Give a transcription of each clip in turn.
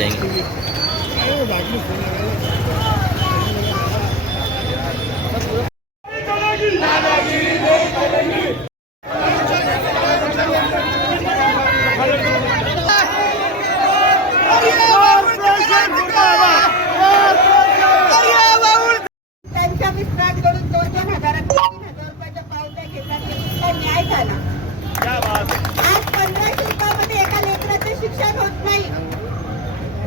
जाएंगे। त्यांच्या मिस्टरांकडून 2-2 हजारात 3,000 रुपयाच्या पावत्या घेतात हे न्याय झाला। आज 1500 रुपयामध्ये एका लेकराचं शिक्षण होत नाही।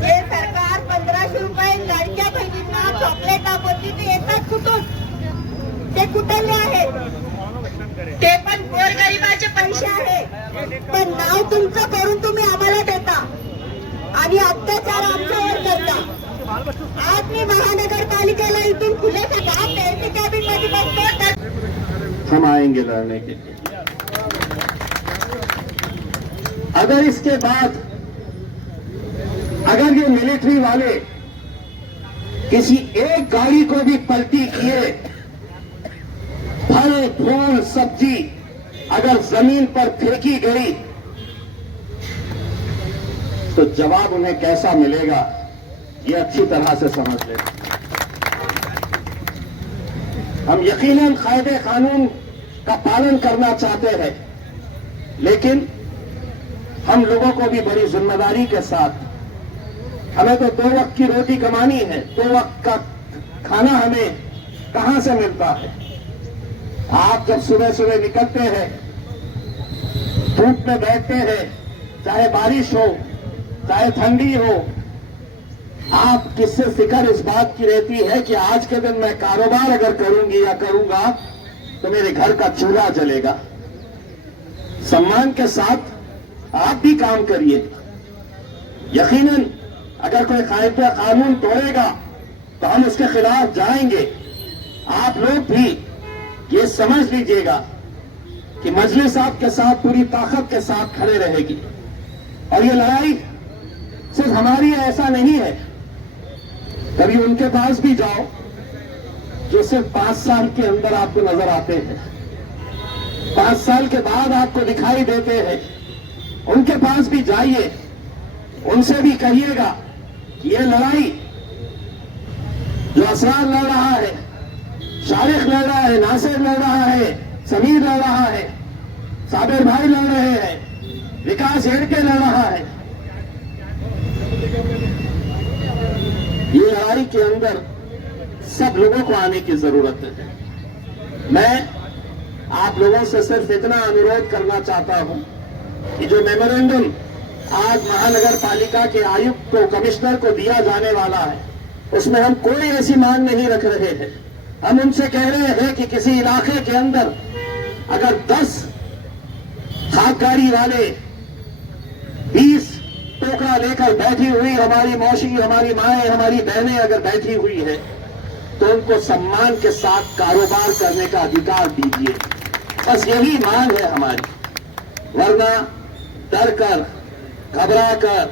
हे सरकार 1500 रुपये लाडक्या बहिणींना चॉकलेट दाखवते ते येतात कुठून? ते कुठले आहेत? ते पण गोरगरिबाचे पैसे आहे, पण नाव तुमचं करून तुम्ही आम्हाला देता आणि अत्याचार आमच्यावर करता। आज मी महानगरपालिकेला इथून खुले खिताब एसी कैबिन मध्ये बसतो। हम आएंगे लड़ने के लिए। अगर इसके बाद अगर ये मिलिट्री वाले किसी एक गाड़ी को भी पलटी किए, फल फूल सब्जी अगर जमीन पर फेंकी गई तो जवाब उन्हें कैसा मिलेगा ये अच्छी तरह से समझ ले। हम यकीनन कायदे कानून का पालन करना चाहते हैं, लेकिन हम लोगों को भी बड़ी जिम्मेदारी के साथ, हमें तो 2 वक्त की रोटी कमानी है, 2 वक्त का खाना हमें कहां से मिलता है? आप जब सुबह सुबह निकलते हैं, धूप में बैठते हैं, चाहे बारिश हो चाहे ठंडी हो, आप किससे फिक्र इस बात की रहती है कि आज के दिन मैं कारोबार अगर करूंगी या करूंगा तो मेरे घर का चूल्हा जलेगा। सम्मान के साथ आप भी काम करिए। यकीनन अगर कोई कायदा कानून तोड़ेगा तो हम उसके खिलाफ जाएंगे। आप लोग भी ये समझ लीजिएगा कि मजलिस आपके साथ पूरी ताकत के साथ खड़े रहेगी। और ये लड़ाई सिर्फ हमारी है ऐसा नहीं है। कभी उनके पास भी जाओ जो सिर्फ 5 साल के अंदर आपको नजर आते हैं, 5 साल के बाद आपको दिखाई देते हैं, उनके पास भी जाइए, उनसे भी कहिएगा कि ये लड़ाई जो असरार लड़ रहा है, शारिक लड़ रहा है, नासिर लड़ रहा है, समीर लड़ रहा है, साबिर भाई लड़ रहे हैं, विकास हेड़के लड़ रहा है, ये लड़ाई के अंदर सब लोगों को आने की जरूरत है। मैं आप लोगों से सिर्फ इतना अनुरोध करना चाहता हूं कि जो मेमोरेंडम आज महानगर पालिका के आयुक्त को, कमिश्नर को दिया जाने वाला है, उसमें हम कोई ऐसी मांग नहीं रख रहे हैं। हम उनसे कह रहे हैं कि किसी इलाके के अंदर अगर 10 खाक गाड़ी वाले 20 टोकरा लेकर बैठी हुई हमारी मौसी, हमारी माएं, हमारी बहनें अगर बैठी हुई है तो उनको सम्मान के साथ कारोबार करने का अधिकार दीजिए। बस यही मांग है हमारी। वरना डर कर, घबरा कर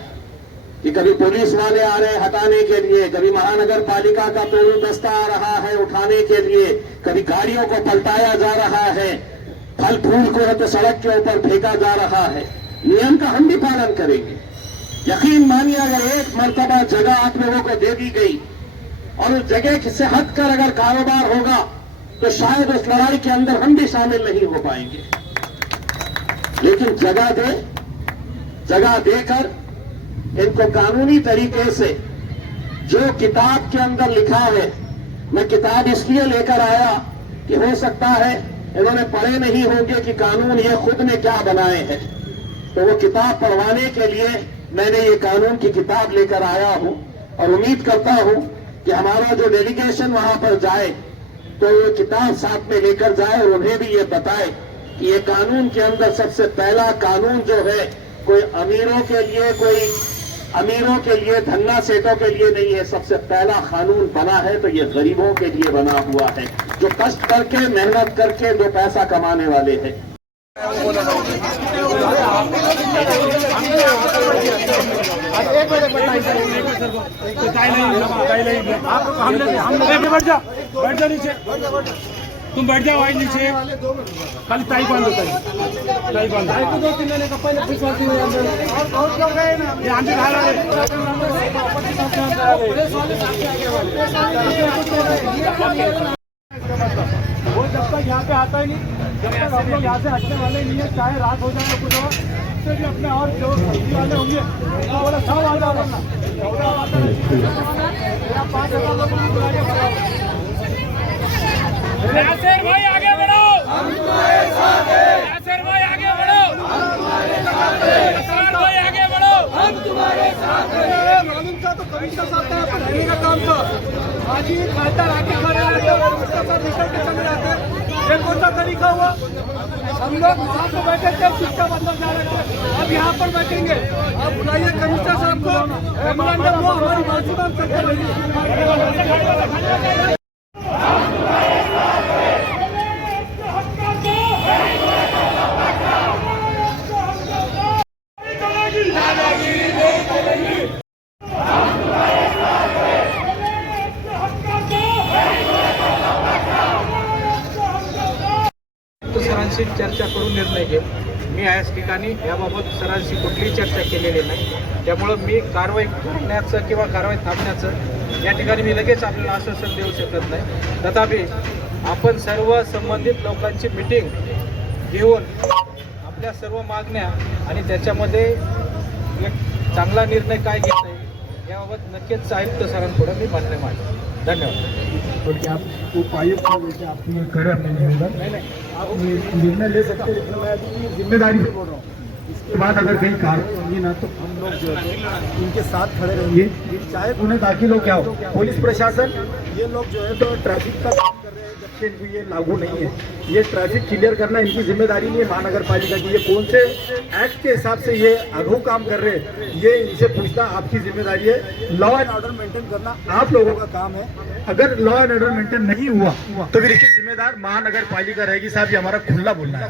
कि कभी पुलिस वाले आ रहे हैं हटाने के लिए, कभी महानगर पालिका का टोलू दस्ता आ रहा है उठाने के लिए, कभी गाड़ियों को पलटाया जा रहा है, फल फूल को है तो सड़क के ऊपर फेंका जा रहा है। नियम का हम भी पालन करेंगे। यकीन मानिए अगर एक मर्तबा जगह आप लोगों को दे दी गई और उस जगह से हटकर अगर कारोबार होगा तो शायद उस लड़ाई के अंदर हम भी शामिल नहीं हो पाएंगे। लेकिन जगह देकर इनको कानूनी तरीके से जो किताब के अंदर लिखा है, मैं किताब इसलिए लेकर आया कि हो सकता है इन्होंने पढ़े नहीं होंगे कि कानून ये खुद ने क्या बनाए हैं, तो वो किताब पढ़वाने के लिए मैंने ये कानून की किताब लेकर आया हूं। और उम्मीद करता हूं कि हमारा जो डेलीगेशन वहां पर जाए तो वो किताब साथ में लेकर जाए और उन्हें भी ये बताए कि ये कानून के अंदर सबसे पहला कानून जो है कोई अमीरों के लिए धन्ना सेठों के लिए नहीं है। सबसे पहला कानून बना है तो ये गरीबों के लिए बना हुआ है, जो कष्ट करके मेहनत करके 2 पैसा कमाने वाले हैं। तुम बैठ जाओ भाई नीचे खाली टाई बांधो टाई बांधो ये आंटी खा रहा है वो जब तक यहाँ पे आता ही नहीं, जब तक हम लोग यहाँ से हटने वाले नहीं है, चाहे रात हो जाए कुछ हो, उससे भी अपने और जो सब्जी वाले होंगे उनका बोला सब आ जाओ वरना 5,000 लोगों को बुला के यासिर भाई आगे बढ़ो, यासिर भाई आगे बढ़ो, यासिर भाई आगे बढ़ो, हम तुम्हारे साथ हैं। मालूम था तो कमिश्नर साहब का रहने का काम था, आज ही खातर आके खड़े रहते हैं और उसके साथ निकल के चले जाते हैं। ये कौन सा तरीका हुआ? हम लोग वहाँ पे बैठे थे, चुपचाप अंदर जा रहे थे, अब यहाँ पर बैठेंगे। आप बुलाइए कमिश्नर साहब को, मेमोरेंडम लो, हमारी माफी मांग सकते हैं। सरांशी चर्चा करून निर्णय घेईल. मी याच ठिकाणी याबाबत सरांशी कुठलीही चर्चा केलेली नाही, त्यामुळं मी कारवाई करण्याचं किंवा कारवाई थांबण्याचं या ठिकाणी मी लगेच आपल्याला आश्वासन देऊ शकत नाही. तथापि आपण सर्व संबंधित लोकांची मीटिंग घेऊन आपल्या सर्व मागण्या आणि त्याच्यामध्ये एक चांगला निर्णय काय घेता येईल याबाबत नक्कीच आयुक्त सरांपुढे मी मान्य मांडेन. धन्यवाद. क्योंकि आप उपायुक्त जैसे आपने करें अपने निवेदन आप निर्णय ले सकते हैं, लेकिन मैं अभी जिम्मेदारी से बोल रहा हूँ. इसके बाद अगर कहीं कार्रवाई होगी ना तो हम लोग जो है इनके साथ खड़े रहेंगे, चाहे उन्हें दाखिल हो क्या हो. पुलिस प्रशासन ये लोग जो है तो ट्रैफिक का काम कर रहे हैं, जबकि इनको ये लागू नहीं है. ये ट्रैफिक क्लियर करना इनकी जिम्मेदारी नहीं है महानगर पालिका की. ये कौन से एक्ट के हिसाब से ये अगू काम कर रहे हैं ये इनसे पूछना आपकी जिम्मेदारी है. लॉ एंड ऑर्डर मेंटेन करना आप लोगों का काम है. अगर लॉ एंड ऑर्डर मेंटेन नहीं हुआ तो फिर इसकी जिम्मेदार महानगर पालिका रहेगी. साहब ये हमारा खुला बोलना है.